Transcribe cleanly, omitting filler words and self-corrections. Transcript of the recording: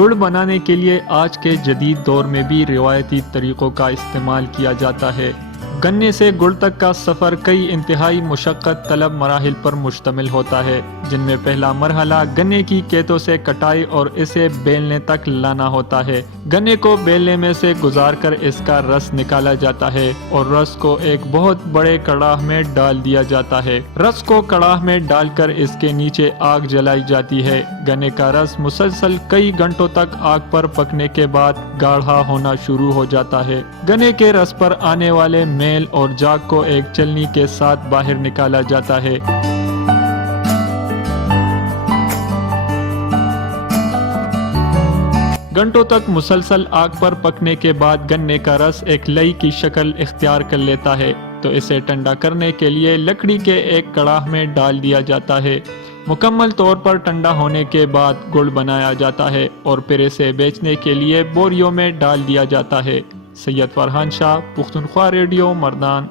گڑ بنانے کے لیے آج کے جدید دور میں بھی روایتی طریقوں کا استعمال کیا جاتا ہے۔ گنے سے گڑ تک کا سفر کئی انتہائی مشقت طلب مراحل پر مشتمل ہوتا ہے، جن میں پہلا مرحلہ گنے کی کیتوں سے کٹائی اور اسے بیلنے تک لانا ہوتا ہے۔ گنے کو بیلنے میں سے گزار کر اس کا رس نکالا جاتا ہے اور رس کو ایک بہت بڑے کڑاہ میں ڈال دیا جاتا ہے۔ رس کو کڑاہ میں ڈال کر اس کے نیچے آگ جلائی جاتی ہے۔ گنے کا رس مسلسل کئی گھنٹوں تک آگ پر پکنے کے بعد گاڑھا ہونا شروع ہو جاتا ہے۔ گنے کے رس پر آنے والے میل اور جاگ کو ایک چلنی کے ساتھ باہر نکالا جاتا ہے۔ گھنٹوں تک مسلسل آگ پر پکنے کے بعد گنے کا رس ایک لئی کی شکل اختیار کر لیتا ہے، تو اسے ٹھنڈا کرنے کے لیے لکڑی کے ایک کڑاہ میں ڈال دیا جاتا ہے۔ مکمل طور پر ٹھنڈا ہونے کے بعد گڑ بنایا جاتا ہے اور پھر اسے بیچنے کے لیے بوریوں میں ڈال دیا جاتا ہے۔ سید فرحان شاہ، پختونخوا ریڈیو، مردان۔